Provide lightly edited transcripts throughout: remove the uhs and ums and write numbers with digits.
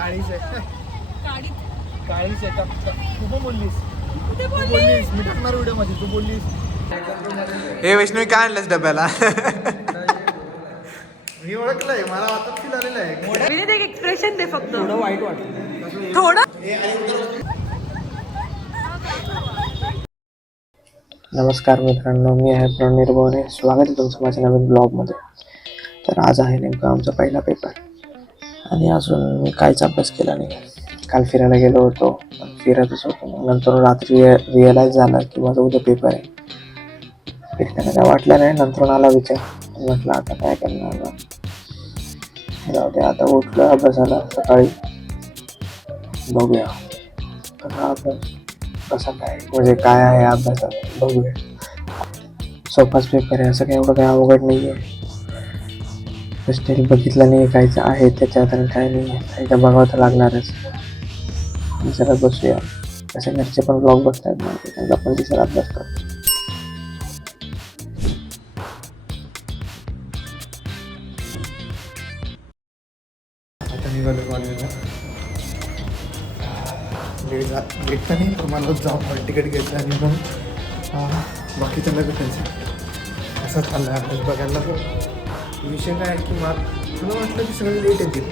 काळीच आहे. काळीच आहे का? तू पण बोललीस मी टाकणार व्हिडिओ मध्ये. तू बोललीस हे वैष्णवी काय आणलंस डब्याला? मी ओळखलंय, मला आता फील आलेलं आहे. एक एक्सप्रेशन दे फक्त. थोडं वाईट वाटलं. थोडं. नमस्कार मित्रांनो, मी आहे प्रणीर बोरे. स्वागत आहे तुमचं माझ्या नवीन ब्लॉगमध्ये. तर आज आहे नेमका आमचा पहिला पेपर आणि अजून मी काहीच अभ्यास केला नाही. काल फिरायला गेलो होतो, फिरतच होतो. नंतर रात्री रिअलाईज झालं की माझा उद्या पेपर आहे. फिरताना काय वाटलं नाही, नंतर आला विचार, म्हटलं आता काय करणार. जाऊ दे, आता उठलं अभ्यासाला सकाळी, बघूया कसा अभ्यास, कसा काय म्हणजे काय आहे अभ्यासात बघूया. सोपाच पेपर आहे, असं काही एवढं काही अवघड नाही आहे. स्टेल बघितलं नाही काहीच आहे त्याच्यात आणि काय नाही आहे, एकदा बघावं तर लागणारच. जरा बसूया. तसे घरचे पण ब्लॉग बघतात ना, त्यांचा पण तिसरा अभ्यास करतो. आता निघालो कॉलेजला. लेट तर नाही, पण मला जाऊन हॉल तिकीट घेतलं आणि मग बाकीच्यांना भेटायचं. असं चाललं आहे अभ्यास बघायला. तर विषय काय आहे की तुला वाटलं की सगळे लेट येतील,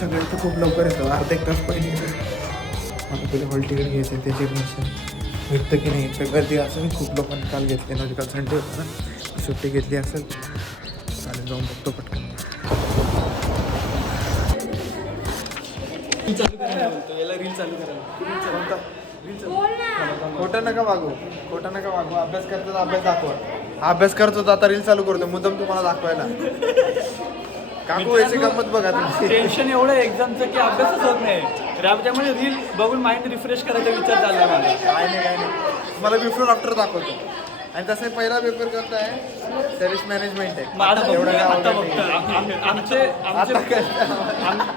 सगळे तर खूप लवकर येतं, अर्धा एक तास पहिले येतं. मला पहिले हॉल तिकीट घ्यायचं, त्याची टेन्शन भेटतं की नाही. तर गर्दी असेल, खूप लोकांनी काल घेतली नव्हती. काल संडे होता ना, सुट्टी घेतली असेल. चालेल, जाऊन बघतो पटकन. खोटं नका वागू, खोटं नका वागू. अभ्यास करतो तर अभ्यास दाखवा. अभ्यास करतो तर आता रील चालू करतो मुद्दाम तुम्हाला दाखवायला. काकू याची गंमत बघा तुम्ही. टेन्शन एवढं एक्झामचं की अभ्यासच होत नाही. त्यामुळे रील बघून माइंड रिफ्रेश करायचा विचार चालला मला. काय नाही मला बिफोर आफ्टर दाखवतो. आणि तसं पहिला पेपर करताय सर्व्हिस मॅनेजमेंट आहे.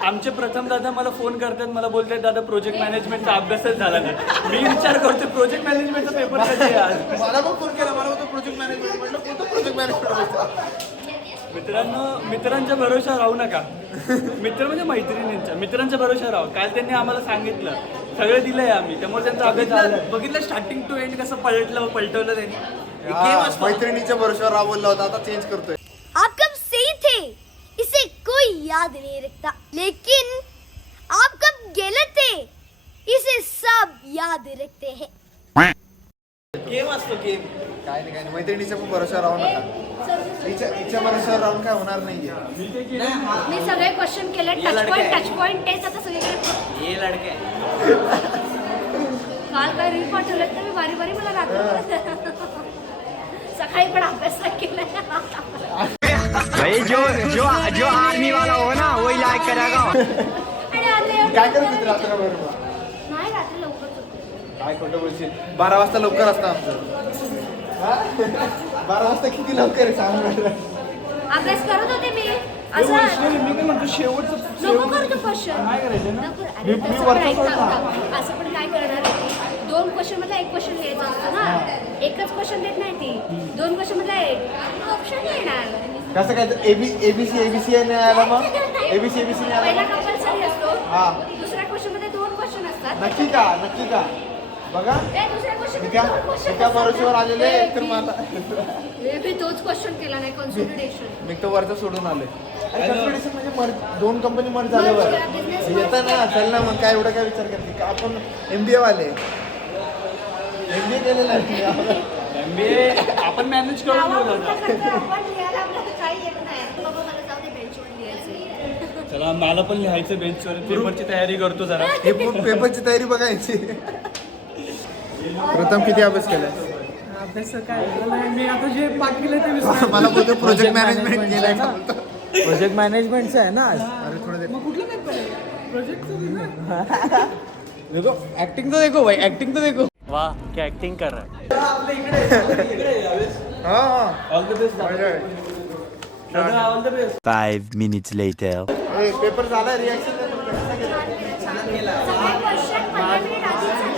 आमचे प्रथम दादा मला फोन करतात, मला बोलतात दादा प्रोजेक्ट मॅनेजमेंटचा अभ्यासच झाला नाही. मी विचार करतो प्रोजेक्ट मॅनेजमेंटचा पेपर कधी आहे आज. मला पण फोन केला, मला होतं प्रोजेक्ट मॅनेजमेंट. म्हटलं कोणतं प्रोजेक्ट मॅनेजमेंट? मित्रांच्या भरोशावर राहू नका. मित्र म्हणजे मैत्रिणींच्या, मित्रांच्या भरोशावर राहू. काल त्यांनी आम्हाला सांगितलं, सगळं दिलंय आम्ही, त्यामुळे त्यांचा अभ्यास झाला. बघितलं स्टार्टिंग टू एंड कसं पलटवलं त्यांनी. मैत्रिणीच्या भरोशावर राबवला होता, आता चेंज करतोय. आप कब सही थे इसे कोई याद नहीं रखता, लेकिन आप कब गलत थे इसे सब याद रखते हैं. गेम असतो गेम. काय नाही मैत्रिणीच्या पण भरोशावर राहू नका. तिच्या भरोशावर राहून काय होणार नाहीये. मी सगळे क्वेश्चन केले, टच पॉइंट टेस्ट आता सगळीकडे. हे लडके काल काय रील पाठवलं तर मी बारी बारी मला राहतो. सकाळी पण अभ्यास नाही केला. जो आर्मी वाला हो ना वही लाइक करेगा. काय करत होती रात्रभर? नाही, रात्री लवकर झोपते. काय खोटं बोलशील. 12 वाजता लवकर असतं आमचं. 12 वाजता किती लवकर आहे सांग बरं. अभ्यास करत होते मी. असं मी काय म्हणतो शेवटचं नको करतो क्वेश्चन. असं पण काय करणार आहे, 2 क्वेश्चन मधला 1 क्वेश्चन लिहायचा असतो ना. एकच क्वेश्चन देत नाही ती, 2 क्वेश्चन मधला 1 ऑप्शन येणार. कसं काय तर एबीसी नाही आला मग. एबीसी नाही आला. पहिला कंपल्सरी असतो. हा, दुसऱ्या क्वेश्चन मध्ये 2 क्वेश्चन असतात. नक्की का बघा. दुसऱ्या क्वेश्चन त्या भरोश्यावर आलेले तर मला मी तोच क्वेश्चन केला नाही. कन्सोलिडेशन मी तो वरचा सोडून आलोय. अरे कन्सोलिडेशन म्हणजे 2 कंपनी मर्ज झाल्यावर येतं ना. चल ना मग, काय एवढं काय विचार करते का आपण. MBA वाले MBA केलेलं आहे. MBA आपण मॅनेज करून घेऊ दादा. चला मला पण लिहायचं बेंचवर. पेपरची तयारी करतो जरा. हे पेपरची तयारी बघायची. प्रथम किती अभ्यास केलाय? अभ्यास काय मी आता जे पाठ केलं ते मला बोलतो प्रोजेक्ट मॅनेजमेंट केलाय का? प्रोजेक्ट मॅनेजमेंटचं आहे ना. अरे थोडं कुठलं पेपर आहे प्रोजेक्ट? देखो ऍक्टिंग तो देखो भाई, ऍक्टिंग तो देखो. वाह क्या ऍक्टिंग कर रहा है. हा ऑल द बेस्ट दादा. All the best. 5 minutes later. Paper झाला. रिॲक्शन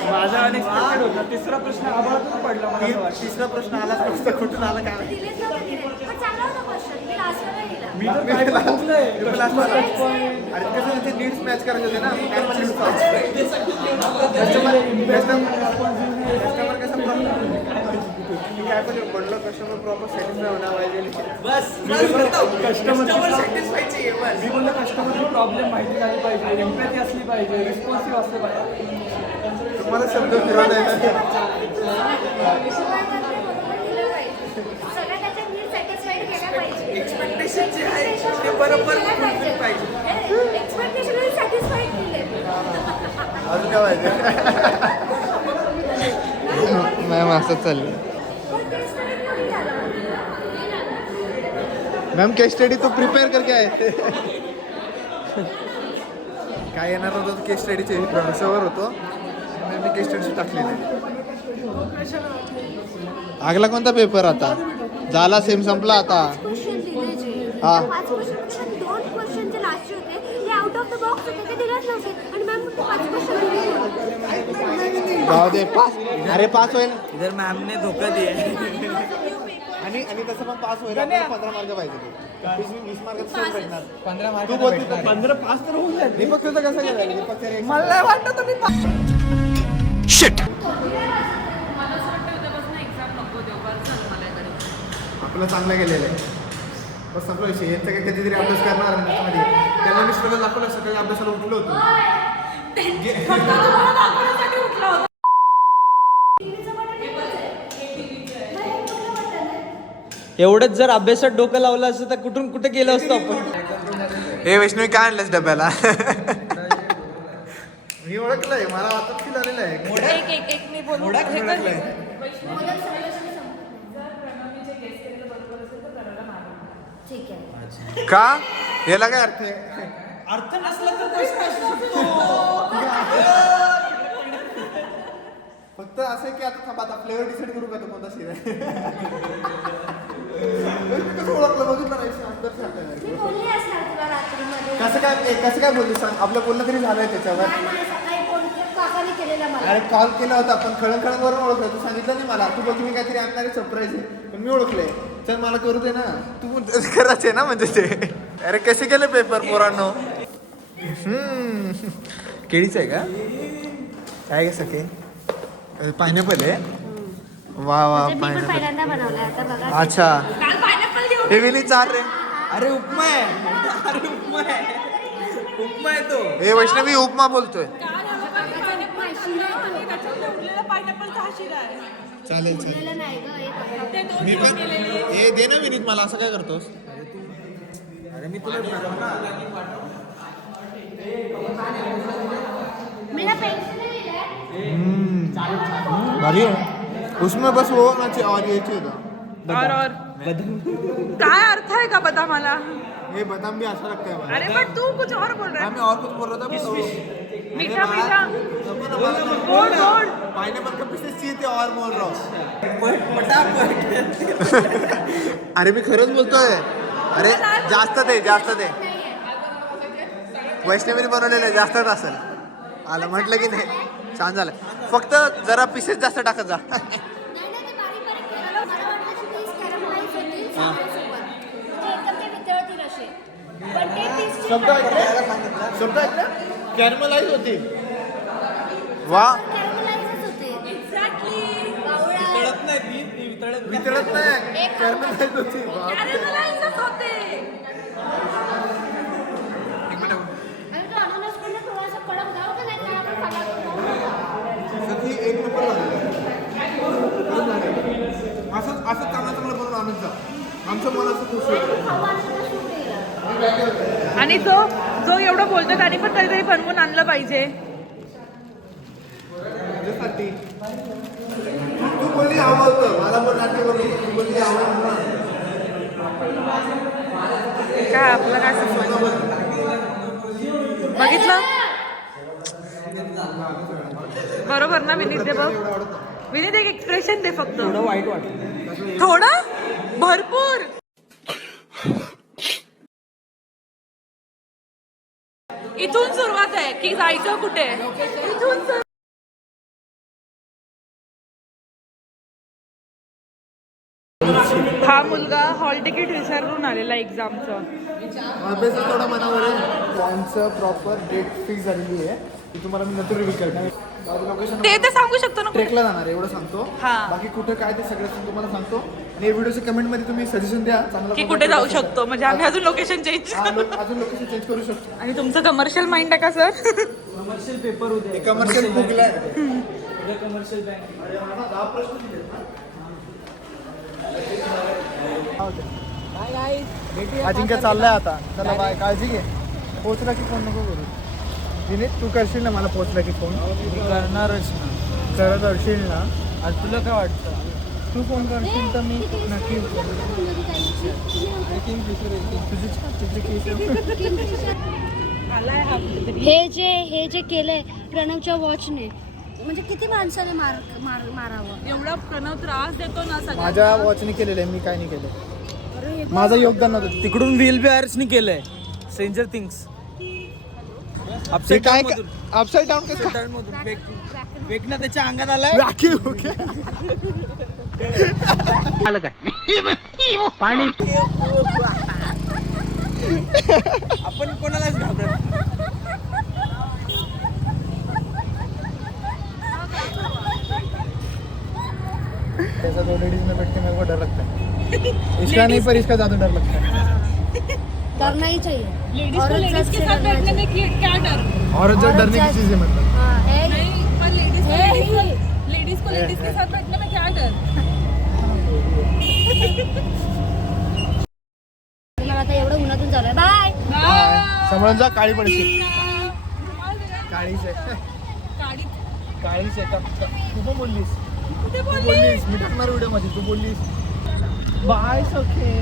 माझा अनएक्सपेक्टेड होता. तिसरा प्रश्न आभाळातून पडला मला असं वाटतं. तिसरा प्रश्न आलाच नसता. कुठून आला काय माहिती. मी तर काय बघितलंय. अरे कसं नीट मॅच करायचे होते ना कस्टमर कसं काय पण म्हटलं कस्टमर प्रॉपर सॅटिस्फाय होणार पाहिजे मी बोललो कस्टमरची प्रॉब्लेम माहिती झाली पाहिजे, एम्पॅथी असली पाहिजे, रिस्पॉन्सिव्ह असलं पाहिजे. तुम्हाला शब्द फिरवता येतात एक्सपेक्टेशन जे आहे ते बरोबर फुलफिल पाहिजे. अजून काय पाहिजे मॅम असं चाललं मैम केस स्टडी तो प्रिपेयर करके आए थे काय येणार होतं केस स्टडीचे भरोशावर होतो मी केस स्टडी टाकलेली आगला कोणता पेपर आता झाला सेम संपला आता हा जाऊ दे पास अरे पास होईल इधर मैम ने धोखा दिया है. आणि तसं पण पास होईल 15 मार्क पाहिजे 20 मार्क भेटणार 15 मार्क तू बोलतो 15 पास तर होऊन जाईल. दीपक तुझं कसं गेलं दीपक मला नाही वाटतं तुम्ही आपलं चांगलं गेलेलं आहे बस संपला विषय यांचं काय कधीतरी अभ्यास करणार आणि त्याच्यामध्ये त्यांना मी स्ट्रगल दाखवलं सकाळी अभ्यासाला उठलो होतो एवढंच जर अभ्यासात डोकं लावलं असतं तर कुठून कुठे गेलो असतो आपण. हे वैष्णवी काय आणलंस डब्याला मी ओळखलंय मला आता फील आलेलं आहे एक मी बोलू हे कर. ठीक आहे का याला काय अर्थ आहे अर्थ नसला तर प्रश्न असू शकतो. फक्त असं आहे की आता थांबा आता फ्लेवर डिसाईड करू का तो कोणता शिरा आहे कसं ओळखलं बघितलं नाही अंदर सांगताय मी बोलली असणार तुला रात्रीमध्ये कसं काय बोलली सांग आपलं बोलणं तरी झालंय त्याच्यावर नाही, नाही, सकाळी फोन काकाने केलेला मला अरे कॉल केला होता पण खळण वरून ओळखलं तू सांगितलं नाही मला तू बोलतो मी काहीतरी आणणारे सरप्राईज आहे पण मी ओळखलंय चल मला करू दे ना तू करायचं आहे ना म्हणजे ते अरे कसे गेले पेपर पोरांनो केळीच आहे का काय कसं के पायनॅपल आहे वा वा मी पण पहिल्यांदा बनवलाय आता बघा अच्छा हे विनी चार रे अरे उपमा आहे. अरे उपमा आहे. उपमा आहे तो. हे वैष्णवी उपमा बोलतोय चालेल चालेल नाही ग एक मी पण हे दे ना विनीत मला असं काय करतोस अरे मी तुला मेरा पेन्सिल भारी है उसमें बस वो होना चाहिए और ये चाहिए था और काय अर्थ आहे का बदामाला? ये बादाम भी अच्छा लगता है मुझे। अरे पण तू कुछ और बोल रहा हाँ मैं और कुछ बोल रहा था मीठा मीठा गोड गोड पाइनएप्पल का पीसेस चाहिए थे और बोल रहा हूँ पटापट. अरे मी खरंच बोलतोय अरे जास्त दे वैष्णवीने बनवलेलं आहे जास्तच असेल आलं म्हटलं की नाही छान झालं फक्त जरा पीसेस जास्त टाकत जा शब्द ऐकलं कॅरमलाइज होती वा वितळत नाही कॅरमलाइज होती एक नंबर असंच चांगलं बनवून आणत जा आमचं मन असं खुश होतं आणि जो एवढं बोलतो त्याने पण कधीतरी बनवून आणलं पाहिजे. माझ्यासाठी तू बोलली आवडतं मला पण नाट्य बोलली तू बोलली आवडतं काय आपलं काय समजलं बघितलं बरोबर ना विनीत दे बघ विनीत एक एक्सप्रेशन दे फक्त थोडं वाईट वाटलं. थोडं भरपूर इथून सुरुवात आहे की जायचं कुठे इथून हा मुलगा हॉल तिकीट विसरून आलेला एक्झामचं. अभ्यास थोडा मनावर आहे. त्यांचं प्रॉपर डेट फिक्स झालेली आहे ती तुम्हाला मी नंतर रिव्हील करणार. लोकेशन ते तर सांगू शकतो ना. ट्रेकला जाणार आहे एवढं सांगतो. हा. बाकी कुठं काय ते सगळं तुम्हाला सांगतो. आणि व्हिडिओच्या कमेंटमध्ये तुम्ही सजेशन द्या चांगलं की कुठे जाऊ शकतो म्हणजे आम्ही अजून लोकेशन चेंज. अजून लोकेशन चेंज करू शकतो. आणि तुमचं कमर्शियल माइंड आहे का सर? कमर्शियल पेपर उद्या कमर्शियल बुकला उद्या कमर्शियल बँक. अजिंक्य चाललाय आता. चला बाय, काळजी घे. पोचला की फोन नको करू. विनीत तू करशील ना मला पोचला की फोन? करणारच ना. करशील ना? आज तुला काय वाटतं? तू फोन करशील तर मी नक्की हे जे केलंय प्रणवच्या वॉचने म्हणजे किती माणसाने मारावं. एवढा प्रणव त्रास देतो ना सगळ्यांना. माझ्या वॉचने केलेलं आहे, मी काय नाही केलं. माझं योगदान नव्हतं तिकडून व्हील बेअर्सनी केलंय स्ट्रेंजर थिंग्स. ते काय अपसाईड डाऊन कसं वेगना त्याच्या अंगात आलाय. राखीव ओके. आपण कोणालाच घाबरत. ऐसा दो लेडीज में बैठ के मेरे को डर लगता है. इसका नहीं पर इसका ज्यादा डर लगता है. करना ही चाहिए. लेडीज के साथ बैठने में क्या डर? और जो डरने की चीज है मतलब नहीं पर लेडीज को लेडीज के साथ बैठने में क्या डर? मला आता एवढं उन्हातून झालंय. बाय. समोरून जा, काळी पडशील. काळीच आहे. काळीच आहे. तू पण बोललीस. तू बोललीस मी टाकणार व्हिडिओ मध्ये. तू बोललीस बाय सखे.